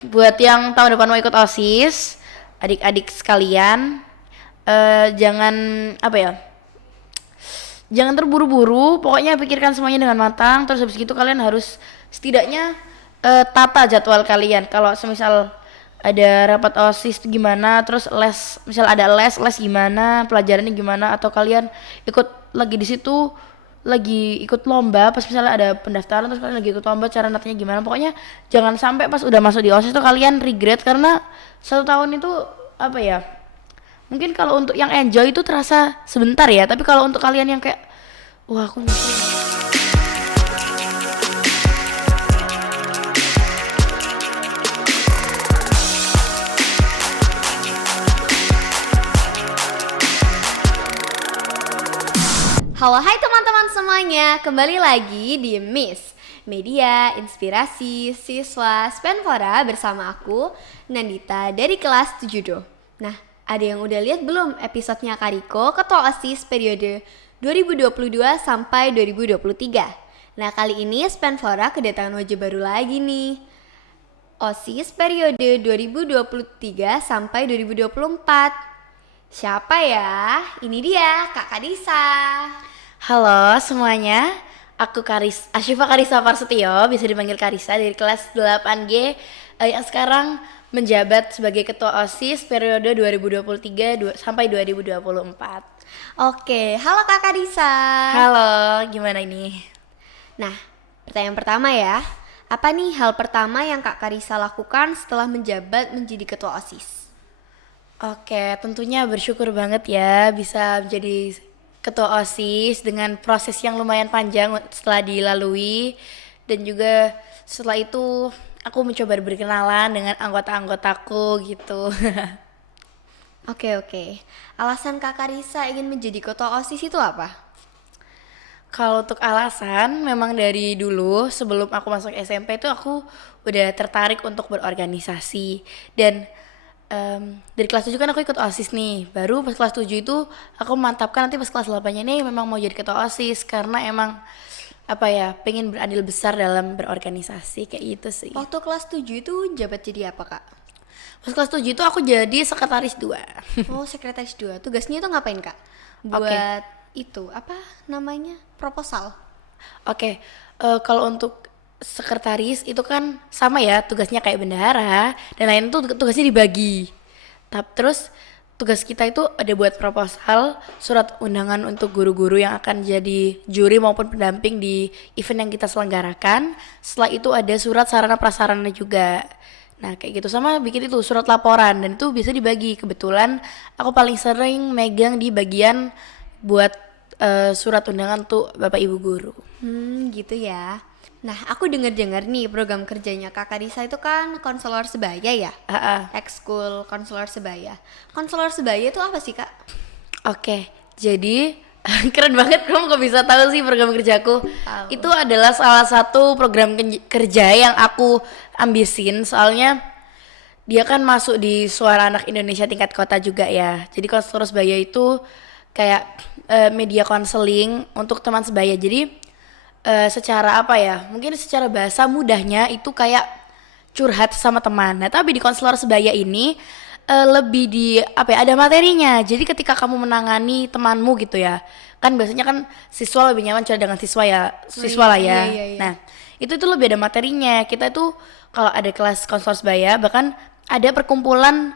Buat yang tahun depan mau ikut OSIS, adik-adik sekalian, jangan apa ya? Jangan terburu-buru, pokoknya pikirkan semuanya dengan matang. Terus habis itu kalian harus setidaknya tata jadwal kalian. Kalau semisal ada rapat OSIS gimana, terus les, misal ada les gimana, pelajarannya gimana, atau kalian ikut lagi di situ lagi ikut lomba, pas misalnya ada pendaftaran terus kalian lagi ikut lomba, cara nantinya gimana, pokoknya jangan sampai pas udah masuk di OSIS tuh kalian regret, karena 1 tahun itu apa ya, mungkin kalau untuk yang enjoy itu terasa sebentar ya, tapi kalau untuk kalian yang kayak wah aku nyesel. Halo hai teman-teman semuanya, kembali lagi di Miss Media Inspirasi Siswa Spenfora bersama aku Nandita dari kelas 7Do. Nah, ada yang udah lihat belum episodenya Kariko Ketua OSIS periode 2022 sampai 2023? Nah, kali ini Spenfora kedatangan wajah baru lagi nih. OSIS periode 2023 sampai 2024. Siapa ya? Ini dia, Kak Kadisa. Halo semuanya, aku Asyifa Karisa Parsetio, bisa dipanggil Karisa, dari kelas 8G yang sekarang menjabat sebagai Ketua OSIS periode 2023 sampai 2024. Oke, halo Kak Kadisa. Halo, gimana ini? Nah, pertanyaan pertama ya. Apa nih hal pertama yang Kak Karisa lakukan setelah menjabat menjadi Ketua OSIS? Oke, tentunya bersyukur banget ya bisa menjadi Ketua OSIS dengan proses yang lumayan panjang setelah dilalui, dan juga setelah itu aku mencoba berkenalan dengan anggota-anggotaku gitu. Oke. Alasan Kak Karisa ingin menjadi Ketua OSIS itu apa? Kalau untuk alasan, memang dari dulu sebelum aku masuk SMP itu aku udah tertarik untuk berorganisasi, dan dari kelas 7 kan aku ikut OSIS nih. Baru pas kelas 7 itu aku memantapkan nanti pas kelas 8-nya nih memang mau jadi ketua OSIS, karena emang apa ya, pengen berandil besar dalam berorganisasi kayak gitu sih. Waktu kelas 7 itu jabat jadi apa Kak? Pas kelas 7 itu aku jadi sekretaris 2. Oh, sekretaris 2. Tugasnya itu ngapain Kak? Oke. Buat itu, apa namanya? Proposal. Oke, kalau untuk sekretaris itu kan sama ya tugasnya kayak bendahara, dan lain tuh tugasnya dibagi. Terus tugas kita itu ada buat proposal, surat undangan untuk guru-guru yang akan jadi juri maupun pendamping di event yang kita selenggarakan. Setelah itu ada surat sarana prasarana juga. Nah kayak gitu, sama bikin itu surat laporan, dan itu bisa dibagi. Kebetulan aku paling sering megang di bagian buat surat undangan tuh Bapak Ibu guru. Gitu ya. Nah, aku dengar-dengar nih program kerjanya Kak Karisa itu kan konselor sebaya ya? Ekskul konselor sebaya. Konselor sebaya itu apa sih, Kak? Oke, jadi keren banget kamu kok bisa tahu sih program kerjaku. Tahu. Itu adalah salah satu program kerja yang aku ambisin, soalnya dia kan masuk di Suara Anak Indonesia tingkat kota juga ya. Jadi konselor sebaya itu kayak media konseling untuk teman sebaya. Jadi secara apa ya, mungkin secara bahasa mudahnya itu kayak curhat sama teman. Nah tapi di konselor sebaya ini lebih di apa ya, ada materinya. Jadi ketika kamu menangani temanmu gitu ya, kan biasanya kan siswa lebih nyaman curhat dengan siswa ya, siswa lah ya. Iya. Nah itu lebih ada materinya. Kita itu kalau ada kelas konselor sebaya, bahkan ada perkumpulan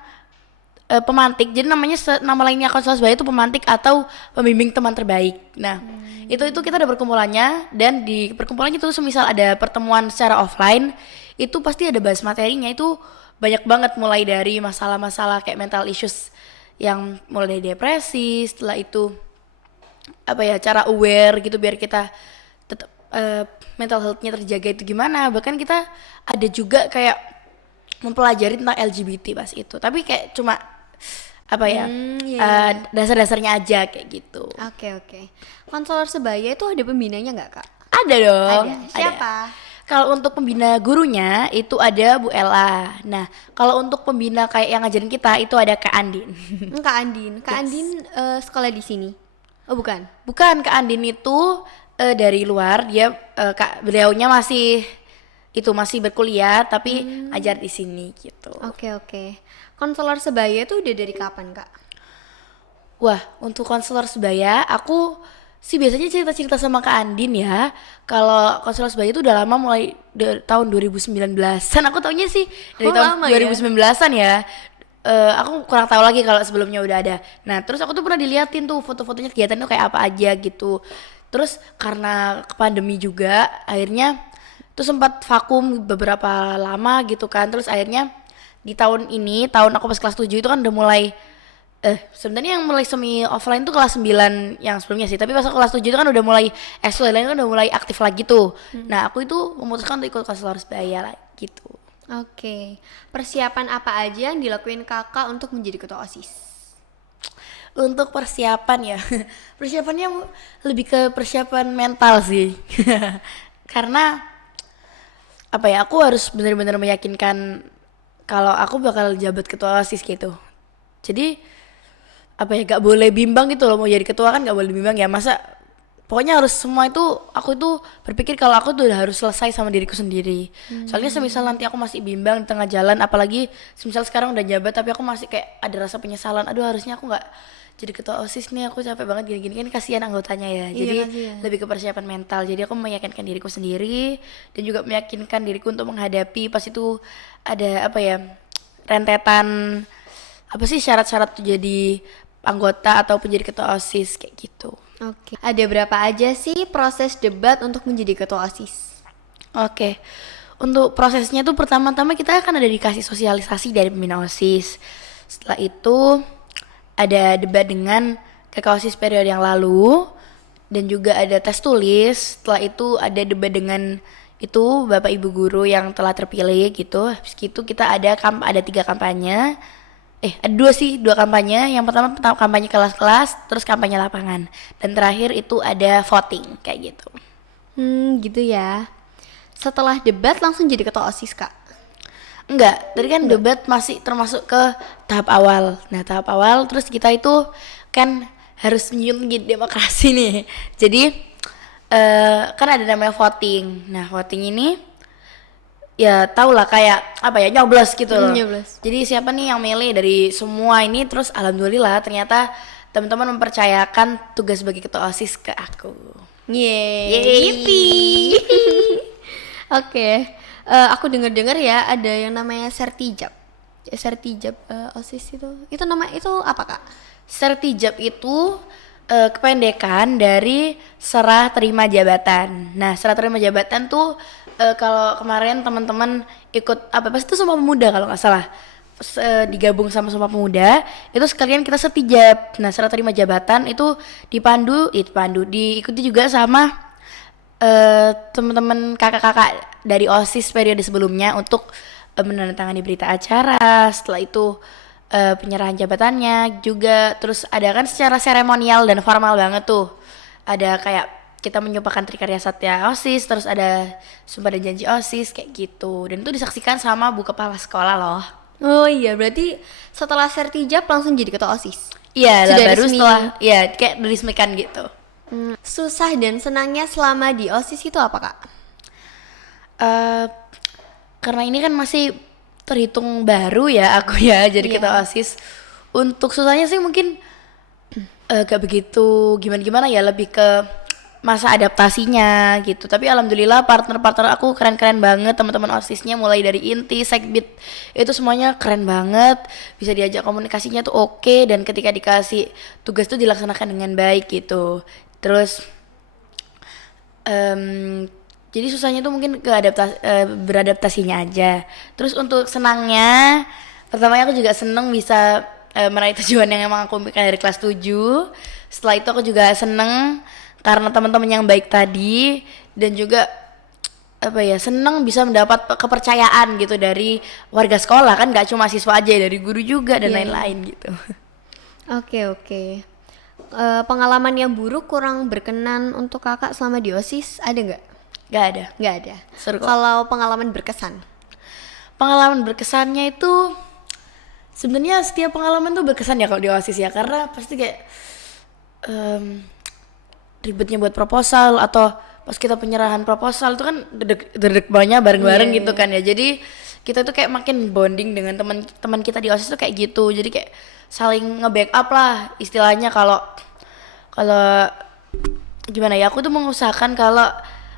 pemantik. Jadi nama lainnya konselor sebaya itu pemantik atau pembimbing teman terbaik. Nah itu kita ada perkumpulannya, dan di perkumpulannya itu semisal ada pertemuan secara offline, itu pasti ada bahas materinya. Itu banyak banget, mulai dari masalah-masalah kayak mental issues, yang mulai dari depresi, setelah itu apa ya, cara aware gitu biar kita tetap mental health-nya terjaga itu gimana. Bahkan kita ada juga kayak mempelajari tentang LGBT pas itu, tapi kayak cuma apa ya, Iya. dasar-dasarnya aja kayak gitu. Oke. Konselor sebaya itu ada pembinanya nggak, Kak? Ada dong. Ada. Siapa? Kalau untuk pembina gurunya itu ada Bu Ella. Nah, kalau untuk pembina kayak yang ngajarin kita itu ada Kak Andin. Kak Andin. Kak Yes. Andin sekolah di sini. Oh, bukan. Bukan, Kak Andin itu dari luar. Dia beliaunya masih itu masih berkuliah tapi ngajar di sini gitu. Oke. Konselor sebaya itu udah dari kapan, Kak? Wah, untuk konselor sebaya, aku sih biasanya cerita-cerita sama Kak Andin ya. Kalau konselor sebaya itu udah lama, mulai dari tahun 2019-an. Aku taunya sih dari tahun lama ya? 2019-an ya. Aku kurang tahu lagi kalau sebelumnya udah ada. Nah, terus aku tuh pernah diliatin tuh foto-fotonya kegiatan tuh kayak apa aja gitu. Terus karena pandemi juga, akhirnya tuh sempat vakum beberapa lama gitu kan. Terus akhirnya di tahun ini, tahun aku pas kelas 7 itu kan udah mulai sebenarnya yang mulai semi offline tuh kelas 9 yang sebelumnya sih, tapi pas aku kelas 7 itu kan udah mulai SW lain kan udah mulai aktif lagi tuh. Nah, aku itu memutuskan untuk ikut konselor sebaya lah gitu. Oke. Persiapan apa aja yang dilakuin Kakak untuk menjadi ketua OSIS? Untuk persiapan ya, persiapannya lebih ke persiapan mental sih. Karena apa ya, aku harus benar-benar meyakinkan kalau aku bakal jabat ketua OSIS gitu. Jadi apa ya, gak boleh bimbang gitu loh, mau jadi ketua kan gak boleh bimbang ya, masa pokoknya harus semua itu, aku itu berpikir kalau aku tuh udah harus selesai sama diriku sendiri. Soalnya semisal nanti aku masih bimbang di tengah jalan, apalagi semisal sekarang udah jabat tapi aku masih kayak ada rasa penyesalan, aduh harusnya aku gak jadi ketua OSIS nih, aku capek banget gini-gini, kan kasihan anggotanya ya. Jadi kasihan. lebih ke persiapan mental, jadi aku meyakinkan diriku sendiri dan juga meyakinkan diriku untuk menghadapi pas itu ada apa ya, rentetan apa sih syarat-syarat tuh jadi anggota atau menjadi ketua OSIS kayak gitu. Oke. Ada berapa aja sih proses debat untuk menjadi ketua OSIS? Oke. Untuk prosesnya tuh pertama-tama kita akan ada dikasih sosialisasi dari pembina OSIS. Setelah itu ada debat dengan kakak OSIS periode yang lalu dan juga ada tes tulis. Setelah itu ada debat dengan itu Bapak Ibu guru yang telah terpilih gitu. Habis itu kita ada 3 kampanye. Ada 2 kampanye. Yang pertama kampanye kelas-kelas, terus kampanye lapangan. Dan terakhir itu ada voting kayak gitu. Gitu ya. Setelah debat langsung jadi ketua OSIS, Kak? Enggak, tadi kan debat masih termasuk ke tahap awal. Nah, tahap awal terus kita itu kan harus menyunggit demokrasi nih. Jadi kan ada namanya voting. Nah, voting ini ya tau lah kayak apa ya, nyoblos gitu loh. Nyoblos. Jadi siapa nih yang milih dari semua ini, terus alhamdulillah ternyata teman-teman mempercayakan tugas sebagai ketua OSIS ke aku. Yeay. Oke. Aku dengar-dengar ya ada yang namanya sertijab. Sertijab OSIS itu nama itu apa, Kak? Sertijab itu kependekan dari serah terima jabatan. Nah, serah terima jabatan tuh kalau kemarin teman-teman ikut apa pas itu Sumpah Pemuda kalau nggak salah, digabung sama Sumpah Pemuda itu sekalian kita sertijab. Nah, serah terima jabatan itu diikuti juga sama teman-teman kakak-kakak dari OSIS periode sebelumnya untuk menandatangani berita acara. Setelah itu penyerahan jabatannya juga, terus ada kan secara seremonial dan formal banget tuh, ada kayak kita menyumpahkan Trikarya Satya OSIS, terus ada sumpah dan janji OSIS kayak gitu, dan itu disaksikan sama Bu Kepala Sekolah loh. Oh iya, berarti setelah sertijab langsung jadi ketua OSIS? Iya, Sudah baru resmi. setelah ya kayak diresmikan gitu. Susah dan senangnya selama di OSIS itu apa, Kak? Karena ini kan masih terhitung baru ya aku ya jadi Iya. ketua OSIS. Untuk susahnya sih mungkin gak begitu gimana-gimana ya, lebih ke masa adaptasinya gitu. Tapi alhamdulillah partner-partner aku keren-keren banget, teman-teman OSISnya mulai dari inti, sekbid itu semuanya keren banget, bisa diajak komunikasinya tuh oke, dan ketika dikasih tugas tuh dilaksanakan dengan baik gitu. Terus jadi susahnya tuh mungkin ke beradaptasinya aja. Terus untuk senangnya, pertamanya aku juga seneng bisa meraih tujuan yang emang aku impikan dari kelas 7. Setelah itu aku juga seneng karena teman-teman yang baik tadi, dan juga apa ya, seneng bisa mendapat kepercayaan gitu dari warga sekolah, kan gak cuma siswa aja, dari guru juga dan Iya. lain-lain gitu. Oke. Pengalaman yang buruk kurang berkenan untuk kakak selama di OSIS ada nggak? Gak ada. Nggak ada. Seru kok. Kalau pengalaman berkesan? Pengalaman berkesannya itu sebenarnya setiap pengalaman tuh berkesan ya kalau di OSIS ya, karena pasti kayak ribetnya buat proposal atau pas kita penyerahan proposal itu kan dedek banyak bareng-bareng Iya, gitu iya. kan ya. Jadi kita tuh kayak makin bonding dengan teman-teman kita di OSIS tuh kayak gitu. Jadi kayak saling nge-backup lah istilahnya. Kalau kalau gimana ya, aku tuh mengusahakan kalau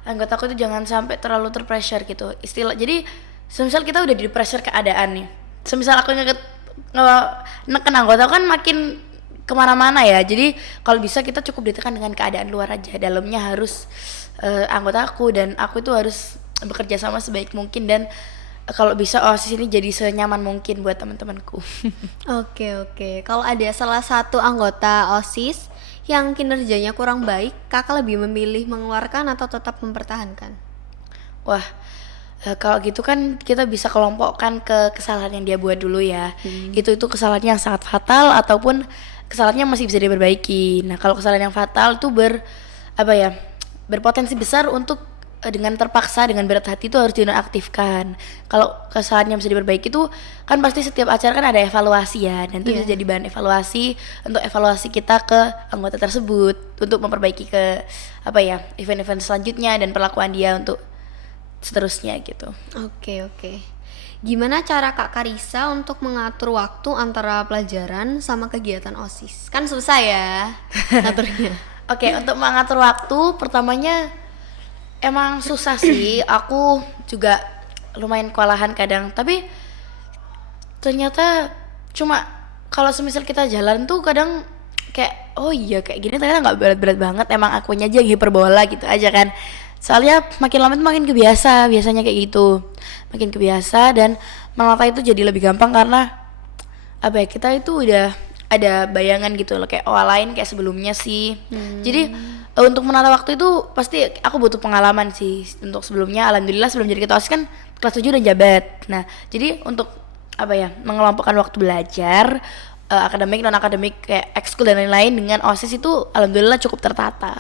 anggotaku tuh jangan sampai terlalu terpressure gitu istilah. Jadi semisal kita udah di pressure keadaan nih, semisal aku neken anggota kan makin kemana-mana ya. Jadi kalau bisa kita cukup ditekan dengan keadaan luar aja, dalamnya harus anggotaku dan aku itu harus bekerja sama sebaik mungkin. Dan kalau bisa OSIS ini jadi senyaman mungkin buat teman-temanku. Oke, oke. Kalau ada salah satu anggota OSIS yang kinerjanya kurang baik, kakak lebih memilih mengeluarkan atau tetap mempertahankan? Wah, kalau gitu kan kita bisa kelompokkan ke kesalahan yang dia buat dulu ya. Itu kesalahannya yang sangat fatal ataupun kesalahannya masih bisa diperbaiki. Nah, kalau kesalahan yang fatal tuh berpotensi besar untuk dengan terpaksa dengan berat hati itu harus dinonaktifkan. Kalau kesalahan yang bisa diperbaiki itu kan pasti setiap acara kan ada evaluasi ya, dan itu Iya. bisa jadi bahan evaluasi untuk evaluasi kita ke anggota tersebut untuk memperbaiki ke event-event selanjutnya dan perlakuan dia untuk seterusnya gitu. Oke, oke. Gimana cara Kak Karisa untuk mengatur waktu antara pelajaran sama kegiatan OSIS? Kan susah ya ngaturnya. Oke, untuk mengatur waktu pertamanya emang susah sih. Aku juga lumayan kewalahan kadang, tapi ternyata cuma kalau semisal kita jalan tuh kadang kayak oh iya kayak gini ternyata nggak berat-berat banget, emang akunya aja yang hiperbola gitu aja kan. Soalnya makin lama tuh makin kebiasa, biasanya kayak gitu, makin kebiasa dan menata itu jadi lebih gampang karena kita itu udah ada bayangan gitu loh, kayak lain kayak sebelumnya sih. Jadi untuk menata waktu itu pasti aku butuh pengalaman sih. Untuk sebelumnya alhamdulillah sebelum jadi ketua OSIS kan kelas 7 udah jabat. Nah jadi untuk mengelompokkan waktu belajar, akademik non akademik kayak ekskul dan lain-lain dengan OSIS itu alhamdulillah cukup tertata.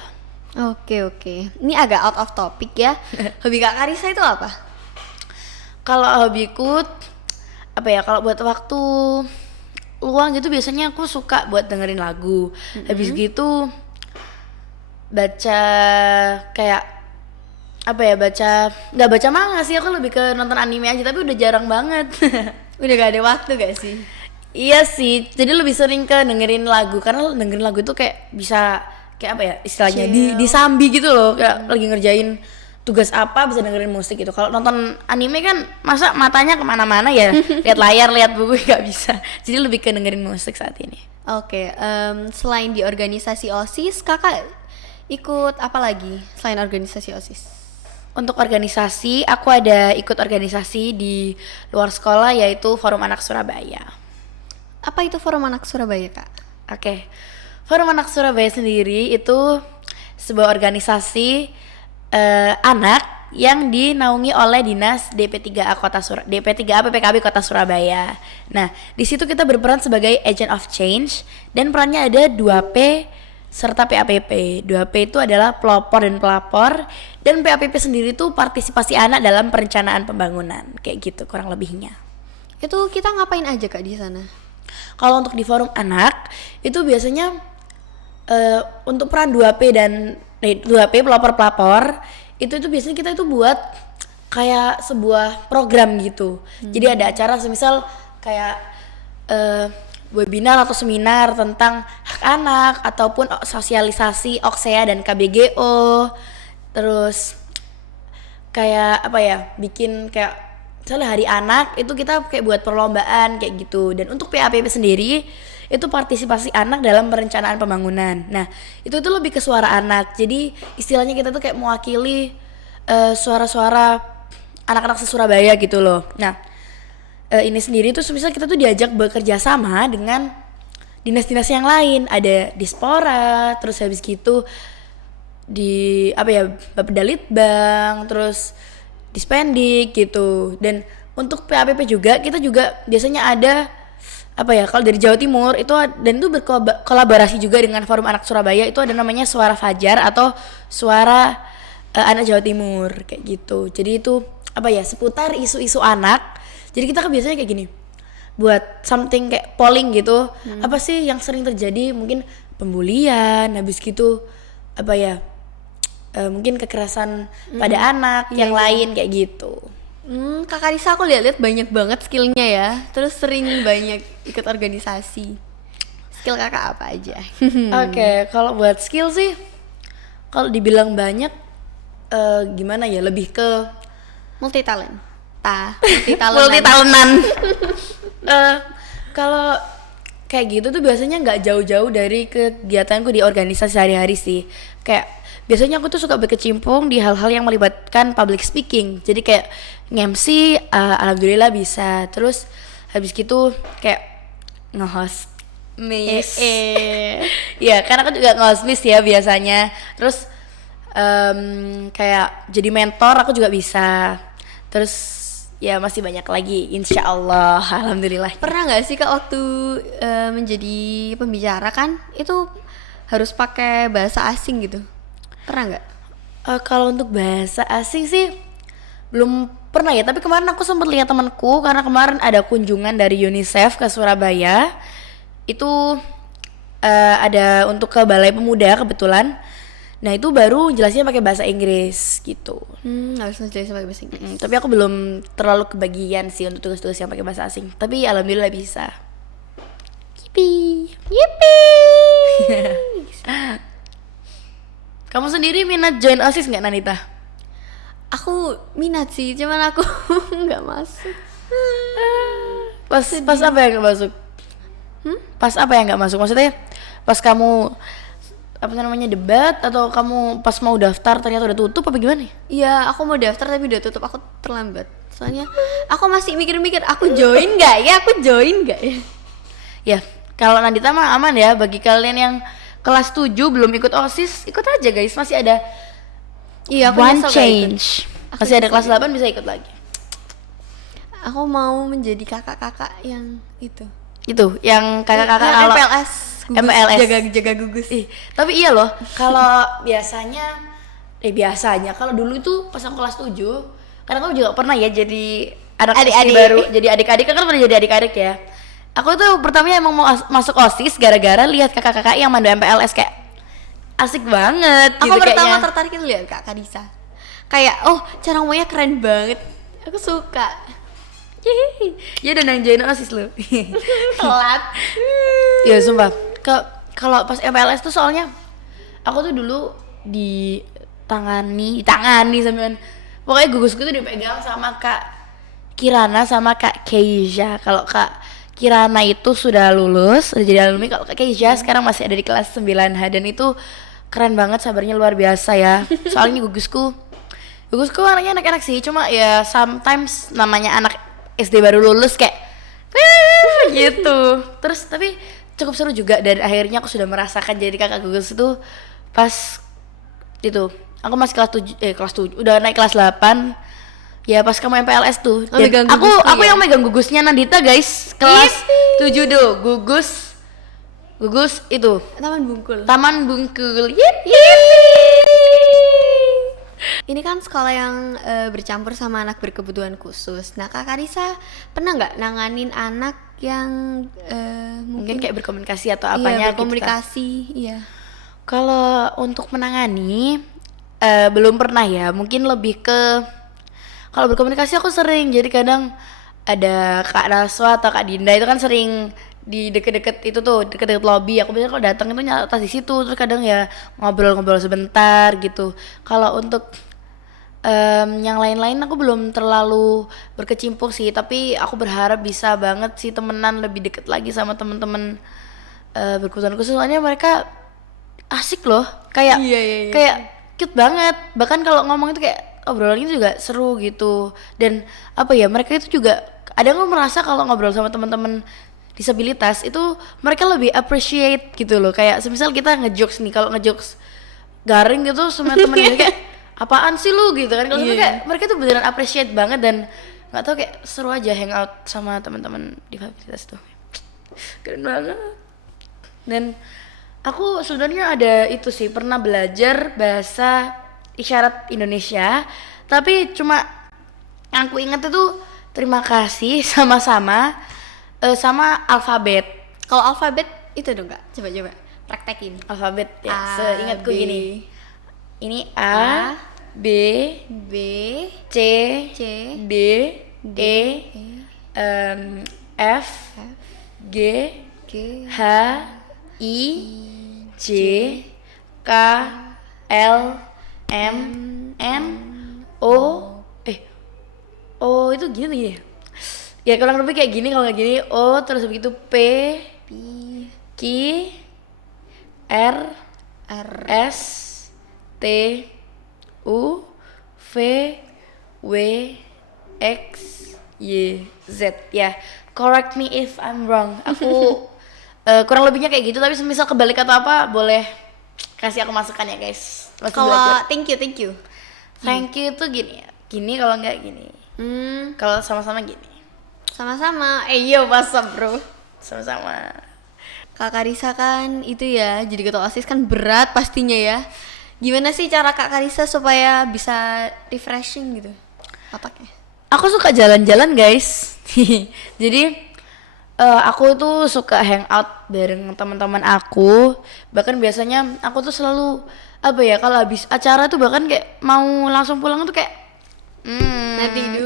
Oke, oke. Ini agak out of topic ya. Hobi Kak Karisa itu apa? Kalau hobiku kalau buat waktu luang gitu biasanya aku suka buat dengerin lagu. Habis gitu baca kayak nggak baca manga sih, aku lebih ke nonton anime aja, tapi udah jarang banget. Udah gak ada waktu gak sih? Iya sih, jadi lebih sering ke dengerin lagu karena dengerin lagu itu kayak bisa kayak istilahnya Chill. disambi gitu loh, kayak lagi ngerjain tugas apa bisa dengerin musik gitu. Kalau nonton anime kan masa matanya kemana-mana ya, lihat layar lihat buku nggak bisa, jadi lebih ke dengerin musik saat ini. Oke, selain di organisasi OSIS, kakak ikut apa lagi selain organisasi OSIS? Untuk organisasi, aku ada ikut organisasi di luar sekolah yaitu Forum Anak Surabaya. Apa itu Forum Anak Surabaya, Kak? Oke, Forum Anak Surabaya sendiri itu sebuah organisasi anak yang dinaungi oleh Dinas DP3A PPKB Kota Surabaya. Nah, di situ kita berperan sebagai agent of change dan perannya ada 2P serta PAPP. 2P itu adalah pelopor dan pelapor, dan PAPP sendiri itu partisipasi anak dalam perencanaan pembangunan. Kayak gitu kurang lebihnya. Itu kita ngapain aja, Kak, di sana? Kalau untuk di forum anak itu biasanya untuk peran 2P dan 2P pelopor-pelapor itu biasanya kita itu buat kayak sebuah program gitu. Jadi ada acara semisal kayak webinar atau seminar tentang hak anak ataupun sosialisasi Oksea dan KBGO. Terus kayak bikin kayak misalnya hari anak itu kita kayak buat perlombaan kayak gitu. Dan untuk PAPP sendiri itu partisipasi anak dalam perencanaan pembangunan. Nah itu tuh lebih ke suara anak, jadi istilahnya kita tuh kayak mewakili suara-suara anak-anak se-Surabaya gitu loh. Nah ini sendiri tuh misalnya kita tuh diajak bekerja sama dengan dinas-dinas yang lain, ada Dispora, terus habis gitu di Bapedalitbang, terus Dispendik gitu. Dan untuk PAPP juga kita juga biasanya ada kalau dari Jawa Timur itu dan itu berkolaborasi juga dengan Forum Anak Surabaya, itu ada namanya Suara Fajar atau Suara Anak Jawa Timur kayak gitu. Jadi itu seputar isu-isu anak. Jadi kita kan biasanya kayak gini, buat something kayak polling gitu. Apa sih yang sering terjadi, mungkin pembulian, habis gitu mungkin kekerasan pada anak yang lain kayak gitu. Kak Karisa aku lihat-lihat banyak banget skillnya ya. Terus sering banyak ikut organisasi. Skill kakak apa aja? Oke, kalau buat skill sih, kalau dibilang banyak, gimana ya? Lebih ke Multi talent. multi talentan. Kalau kayak gitu tuh biasanya nggak jauh-jauh dari kegiatanku di organisasi sehari-hari sih. Kayak biasanya aku tuh suka berkecimpung di hal-hal yang melibatkan public speaking. Jadi kayak nge-MC, alhamdulillah bisa. Terus habis gitu kayak nge-host Miss. Ya, karena aku juga nge-host Miss ya biasanya. Terus kayak jadi mentor aku juga bisa. Terus ya masih banyak lagi, insya Allah, alhamdulillah. Pernah nggak sih Kak waktu menjadi pembicara kan itu harus pakai bahasa asing gitu? Pernah nggak? Kalau untuk bahasa asing sih belum pernah ya, tapi kemarin aku sempat lihat temanku karena kemarin ada kunjungan dari UNICEF ke Surabaya. Itu ada untuk ke Balai Pemuda kebetulan. Nah itu baru jelasnya pakai bahasa Inggris gitu. Harus ngejelasin pakai bahasa Inggris. Tapi aku belum terlalu kebagian sih untuk tugas-tugas yang pakai bahasa asing. Tapi alhamdulillah bisa. Yippee. Kamu sendiri minat join OSIS nggak, Nanita? Aku minat sih, cuman aku nggak masuk. Pas apa yang nggak masuk? Pas apa yang nggak masuk? Maksudnya pas kamu apa namanya debat atau kamu pas mau daftar ternyata udah tutup apa gimana? Iya, aku mau daftar tapi udah tutup, aku terlambat. Soalnya aku masih mikir-mikir aku join nggak ya, Ya, kalau Nandita mah aman ya. Bagi kalian yang kelas 7 belum ikut OSIS, ikut aja guys, masih ada Iya, aku one nyesel gak change. ikut. Masih ada nyesel kelas gak 8 bisa ikut lagi. Aku mau menjadi kakak-kakak yang itu. Itu yang kakak-kakak Yang kalau MPLS. Gugus, MPLS. jaga gugus. Tapi iya loh, kalau biasanya kalau dulu itu pas aku kelas 7, karena aku juga pernah ya jadi anak SD baru, jadi adik-adik kan pernah jadi adik-adik ya. Aku tuh pertamanya emang mau masuk OSIS gara-gara lihat kakak-kakak yang mandu MPLS kayak asik banget Aku gitu pertama kayaknya. tertarik itu lihat Kak Karisa. Kayak cara ngomongnya keren banget. Aku suka. Ya udah nang join OSIS lu. Telat. Ya sumpah, kalau pas MPLS tuh soalnya aku tuh dulu ditangani sampean. Pokoknya gugusku tuh dipegang sama Kak Kirana sama Kak Keisha. Kalau Kak Kirana itu sudah lulus, udah jadi alumni. Kalau Kak Keisha sekarang masih ada di kelas 9H dan itu keren banget, sabarnya luar biasa ya. Soalnya gugusku anaknya enak-enak sih, cuma ya sometimes namanya anak SD baru lulus kayak gitu. Terus tapi cukup seru juga dan akhirnya aku sudah merasakan jadi kakak gugus itu pas itu aku masih kelas 7 udah naik kelas 8 ya pas kamu MPLS tuh. Dan aku yang megang gugusnya Nandita guys, kelas 7 tuh gugus itu Taman Bungkul. Ini kan sekolah yang bercampur sama anak berkebutuhan khusus. Nah, Kak Karisa pernah nggak nanganin anak yang mungkin kayak berkomunikasi atau apanya berkomunikasi, iya. Kalau untuk menangani belum pernah ya. Mungkin lebih ke kalau berkomunikasi aku sering. Jadi kadang ada Kak Naswa atau Kak Dinda itu kan sering di deket-deket itu tuh, deket-deket lobby. Aku biasanya kalau datang itu nyatas di situ. Terus kadang ya ngobrol-ngobrol sebentar gitu. Kalau untuk yang lain-lain aku belum terlalu berkecimpung sih, tapi aku berharap bisa banget sih temenan lebih deket lagi sama temen-temen berkebutuhan khusus. Soalnya mereka asik loh, kayak kayak cute banget. Bahkan kalau ngomong itu kayak obrolannya juga seru gitu. Dan apa ya, mereka itu juga ada yang merasa kalau ngobrol sama teman-teman disabilitas itu mereka lebih appreciate gitu loh. Kayak semisal kita ngejokes nih, kalau ngejokes garing gitu sama temen gitu kayak apaan sih lu gitu kan. Kalau kayak mereka tuh beneran appreciate banget dan nggak tahu kayak seru aja hangout sama teman-teman disabilitas tuh. Keren banget. Dan aku sebenarnya ada itu sih, pernah belajar bahasa isyarat Indonesia, tapi cuma yang aku ingat itu terima kasih sama-sama sama alfabet. Kalau alfabet itu dong Kak, coba praktekin. Alfabet ya, seingatku gini. Ini A, B, B, C, C, D, D, E, F, G, G, H, I, J, K, L, M, N, O, O itu gini tuh ya? Ya kurang lebih kayak gini, kalau nggak gini O, terus begitu P, P, Q, R, R, S, T, U, V, W, X, Y, Z. Ya, correct me if I'm wrong. Aku kurang lebihnya kayak gitu, tapi semisal kebalik atau apa, boleh kasih aku masukan ya guys. Masih kalau belajar. thank you. Thank you tuh gini ya. Gini kalau nggak gini. Kalau sama-sama gini. Sama-sama. Iya, masa bro. Sama-sama. Kak Karisa kan itu ya, jadi ketua OSIS kan berat pastinya ya. Gimana sih cara Kak Karisa supaya bisa refreshing gitu otaknya? Aku suka jalan-jalan guys. Jadi aku tuh suka hangout bareng teman-teman aku. Bahkan biasanya aku tuh selalu apa ya, kalau habis acara tuh bahkan kayak mau langsung pulang tuh kayak Nanti dulu.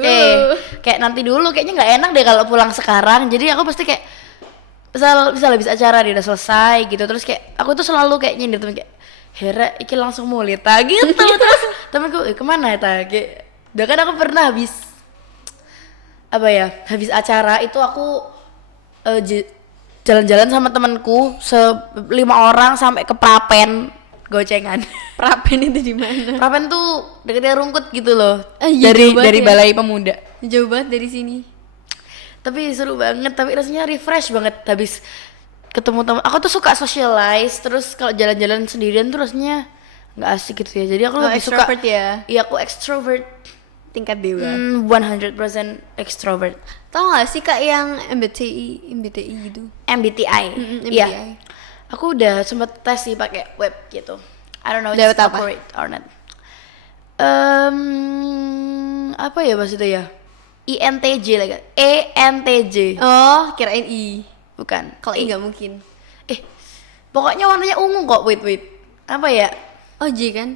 kayak nanti dulu, kayaknya nggak enak deh kalau pulang sekarang. Jadi aku pasti kayak bisa habis acara dia udah selesai gitu, terus kayak aku tuh selalu kayak nyindir temen kayak Hera iki langsung mulai gitu. Terus temenku kemana ya kayak udah kan aku pernah habis apa ya, habis acara itu aku jalan-jalan sama temanku 5 orang sampai ke Prapen gocengan. Prapen itu di mana? Prapen tuh deketnya Rungkut gitu loh. Iya, dari jauh banget ya. Balai Pemuda. Jauh banget dari sini. Tapi seru banget, tapi rasanya refresh banget habis ketemu teman. Aku tuh suka socialize, terus kalau jalan-jalan sendirian tuh rasanya nggak asik gitu ya. Jadi aku lebih suka. Extrovert ya. Iya, aku extrovert. Tingkat dewa. 100% extrovert. Tahu gak sih Kak yang MBTI gitu? MBTI. MBTI. Iya. Aku udah sempet tes sih pakai web gitu. I don't know it's Dapet apa? accurate or not. Apa ya bahasa itu ya? INTJ lagi. ENTJ. Oh, kirain I. Bukan. Kalau I nggak mungkin. Pokoknya warnanya ungu kok. Wait. Apa ya? Oh, J kan?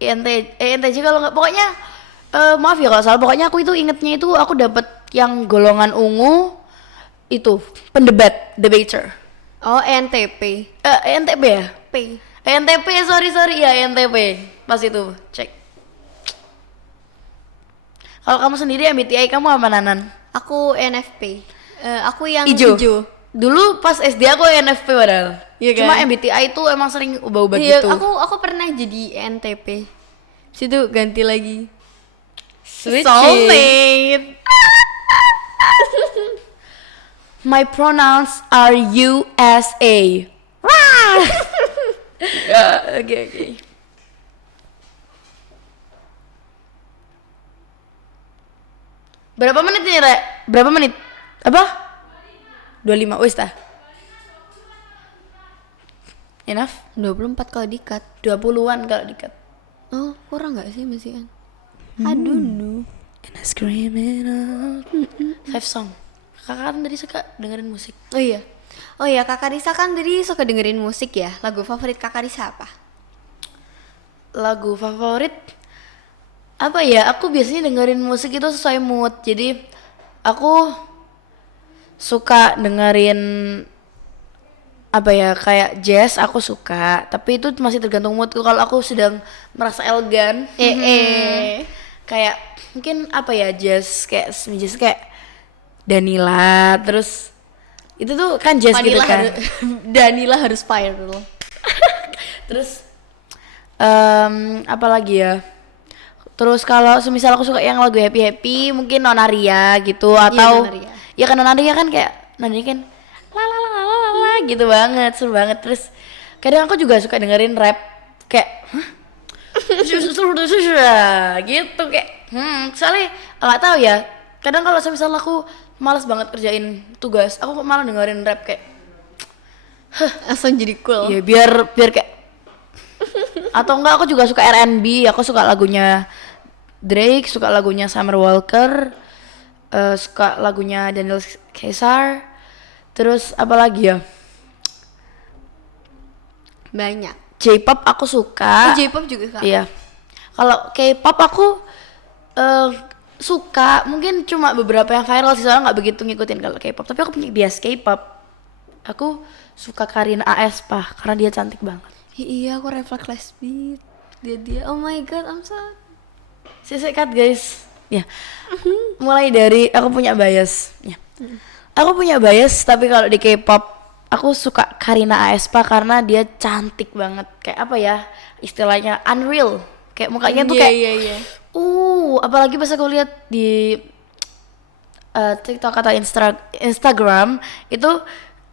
ENTJ kalau nggak, pokoknya maaf ya kalau salah. Pokoknya aku itu ingetnya itu aku dapat yang golongan ungu itu debater. Oh, NTP. ENTP ya? P. ENTP, sorry ya ENTP. Pas itu cek. Kalau kamu sendiri MBTI kamu apa Nanan? Aku NFP. Aku yang Ijo. hijau. Dulu pas SD aku NFP padahal. Iya kan? Cuma MBTI itu emang sering ubah-ubah Iya, gitu. aku pernah jadi NTP. Situ ganti lagi. Switching. Soulmate. My pronouns are USA. Wah. Oke. Berapa menit nih, Re? Berapa menit? Apa? 25. Wis tah. Enough? 24 kalau dikat. 20-an kalau dikat. Oh, kurang nggak sih masih kan? Aduh, no. And I screaming out. 5 song. Kakak kan tadi suka dengerin musik. Oh iya, Kakak Risa kan tadi suka dengerin musik ya. Lagu favorit Kakak Risa apa? Lagu favorit apa ya? Aku biasanya dengerin musik itu sesuai mood. Jadi aku suka dengerin apa ya, kayak jazz aku suka, tapi itu masih tergantung moodku. Kalau aku sedang merasa elegan, kayak mungkin apa ya, jazz kayak Danila, terus itu tuh kan jazz gitu kan. Danila harus fire dulu. Terus apa lagi ya? Terus kalau semisal aku suka yang lagu happy mungkin Nonaria gitu, atau Nonaria. ya kan Nonaria kan kayak Nonaria kan la gitu banget, seru banget. Terus kadang aku juga suka dengerin rap kayak gitu kayak soalnya nggak tahu ya, kadang kalau semisal aku malas banget kerjain tugas, aku malah dengerin rap kayak Langsung jadi cool. ya biar kayak atau enggak aku juga suka R&B, aku suka lagunya Drake, suka lagunya Summer Walker, suka lagunya Daniel Caesar. Terus apa lagi ya? Banyak. J-pop aku suka. J-pop juga Kak. Iya. Kalau K-pop aku suka, mungkin cuma beberapa yang viral sih, soalnya nggak begitu ngikutin kalau K-pop. Tapi aku punya bias K-pop. Aku suka Karina aespa karena dia cantik banget. Iya, aku refleks lesbi. Dia. Oh my god, I'm so. Sikat guys. Ya. Mulai dari aku punya bias. Ya. Aku punya bias, tapi kalau di K-pop aku suka Karina aespa karena dia cantik banget. Kayak apa ya? Istilahnya unreal. Kayak mukanya tuh kayak Iya. apalagi pas aku lihat di TikTok atau Instagram itu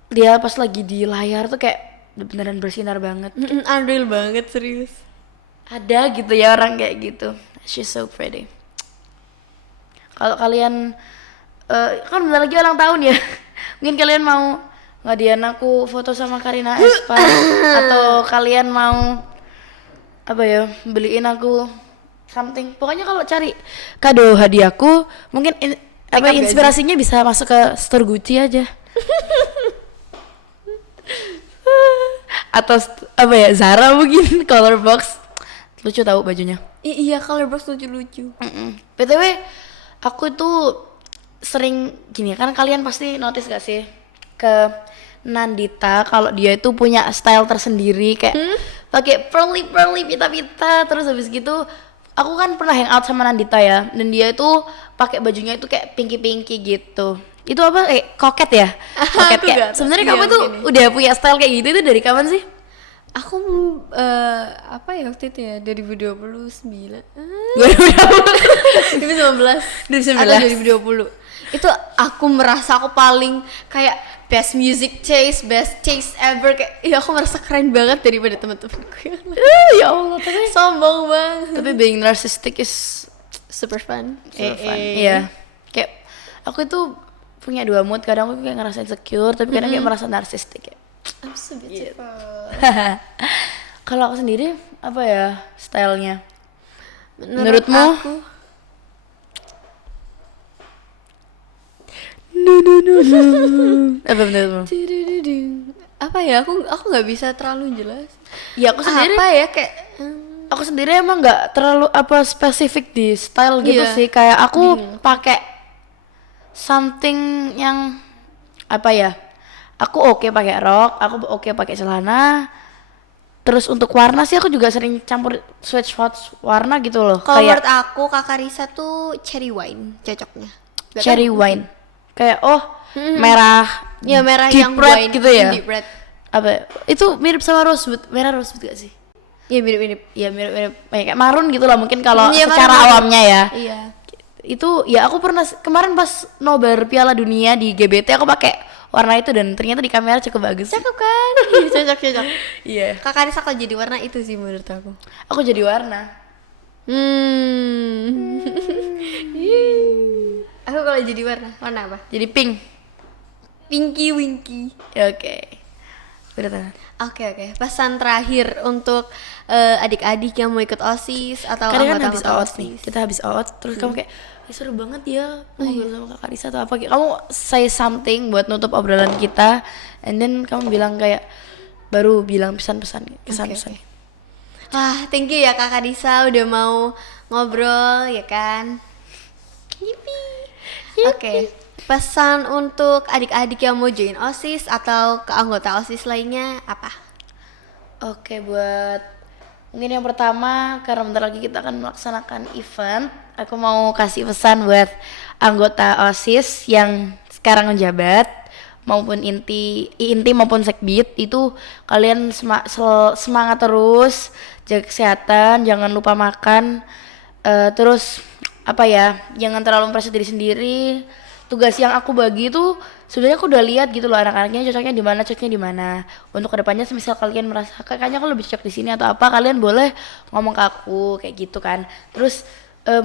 dia pas lagi di layar tuh kayak beneran bersinar banget. Unreal banget, serius. Ada gitu ya orang kayak gitu. She's so pretty. Kalau kalian kan bentar lagi ulang tahun ya. Mungkin kalian mau ngadian aku foto sama Karina aespa atau kalian mau apa ya, beliin aku something. Pokoknya kalau cari kado hadiahku mungkin inspirasinya bisa masuk ke store Gucci aja. Atau apa ya, Zara mungkin, color box. Lucu tahu bajunya. Iya, color box lucu-lucu. BTW aku tuh sering gini, kan kalian pasti notice gak sih ke Nandita kalau dia itu punya style tersendiri kayak pakai pearly pita-pita. Terus habis gitu aku kan pernah hangout sama Nandita ya, dan dia itu pakai bajunya itu kayak pinky gitu. Itu apa, koket ya? Koket kayak sebenarnya kamu tuh udah punya style kayak gitu itu dari kapan sih? Aku apa ya waktu itu ya, 2019 2019 atau 2020 itu aku merasa aku paling kayak best music taste, best taste ever, kayak ya aku merasa keren banget daripada teman-temanku yang lain. Ya Allah, tapi sombong banget. Tapi being narcissistic is super fun. Iya. Kayak aku itu punya dua mood, kadang aku kayak ngerasa insecure, tapi kadang kayak merasa narsistik ya. I'm so beautiful. Kalau aku sendiri apa ya stylenya? Menurutmu? Aku, apa menurutmu? Apa ya, aku nggak bisa terlalu jelas. Ya aku sendiri apa ya kayak aku sendiri emang nggak terlalu apa spesifik di style gitu sih. Kayak aku pakai something yang apa ya? Aku oke pakai rok, aku oke pakai celana. Terus untuk warna sih aku juga sering campur swatch warna gitu loh. Kalau kayak menurut aku Kakak Risa tuh cherry wine cocoknya. Cherry wine. Kayak merah. Ya merah deep yang red wine gitu ya. Deep red. Apa? Itu mirip sama rosewood. Merah rosewood gak sih? Iya mirip-mirip. Ya mirip-mirip kayak marun gitu lah mungkin kalau secara marun. awamnya ya. Iya. Itu ya aku pernah kemarin pas nobar Piala Dunia di GBT aku pakai warna itu dan ternyata di kamera cukup bagus. Cakep kan? Cocok. Iya. Kakak Risa kalau jadi warna itu sih menurut aku. Aku jadi warna. Aku kalau jadi warna apa? Jadi pink. Pinky winky. Ya, oke. Bener. Oke. Pesan terakhir untuk adik-adik yang mau ikut OSIS atau Kadang kan anggota habis OOT nih. Kita habis OOT terus kamu kayak seru banget ya ngobrol sama Kakak Risa atau apa. Kamu say something buat nutup obrolan kita, and then kamu bilang kayak baru bilang pesan-pesan. Okay. Wah, thank you ya Kakak Risa udah mau ngobrol ya kan. Yippee. Oke. Pesan untuk adik-adik yang mau join OSIS atau ke anggota OSIS lainnya apa? Oke, buat mungkin yang pertama, karena bentar lagi kita akan melaksanakan event, aku mau kasih pesan buat anggota OSIS yang sekarang menjabat maupun inti maupun sekbid, itu kalian semangat terus, jaga kesehatan, jangan lupa makan, terus apa ya, jangan terlalu memperasa diri sendiri. Tugas yang aku bagi itu sebenarnya aku udah lihat gitu loh, anak-anaknya cocoknya di mana. Untuk kedepannya semisal kalian merasa kayaknya aku lebih cocok di sini atau apa, kalian boleh ngomong ke aku kayak gitu kan. Terus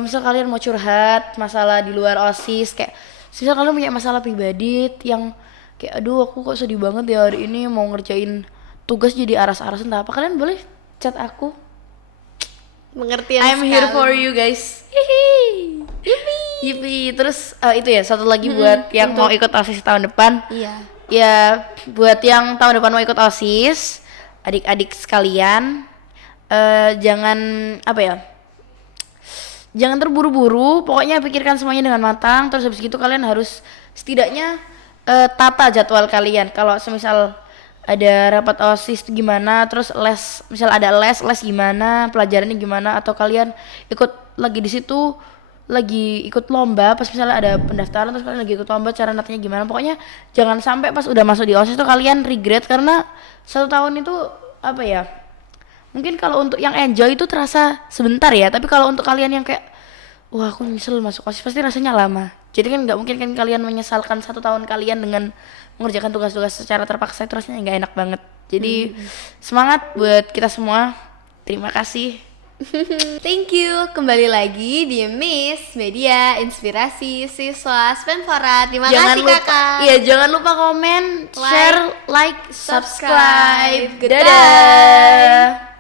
misal kalian mau curhat masalah di luar OSIS, kayak misal kalian punya masalah pribadi yang kayak aduh aku kok sedih banget ya hari ini mau ngerjain tugas jadi aras-aras entah apa, kalian boleh chat aku. Mengertian I'm sekali. here for you guys. Yippee. Terus itu ya satu lagi buat yang mau ikut OSIS tahun depan. Iya. Ya buat yang tahun depan mau ikut OSIS, adik-adik sekalian, jangan apa ya, jangan terburu-buru, pokoknya pikirkan semuanya dengan matang. Terus habis gitu kalian harus setidaknya tata jadwal kalian. Kalau semisal ada rapat OSIS gimana, terus les, misal ada les gimana, pelajarannya gimana, atau kalian ikut lagi di situ, lagi ikut lomba, pas misalnya ada pendaftaran terus kalian lagi ikut lomba, cara nantinya gimana. Pokoknya jangan sampai pas udah masuk di OSIS tuh kalian regret, karena 1 tahun itu apa ya, mungkin kalau untuk yang enjoy itu terasa sebentar ya, tapi kalau untuk kalian yang kayak wah aku nyesel masuk OSIS, pasti rasanya lama. Jadi kan nggak mungkin kan kalian menyesalkan 1 tahun kalian dengan mengerjakan tugas-tugas secara terpaksa, itu rasanya nggak enak banget. Jadi semangat buat kita semua. Terima kasih. Thank you. Kembali lagi di Miss Media Inspirasi Siswa Spenfora. Terima kasih lupa, kakak. iya jangan lupa komen, Like, share, like, subscribe. subscribe. Dadah.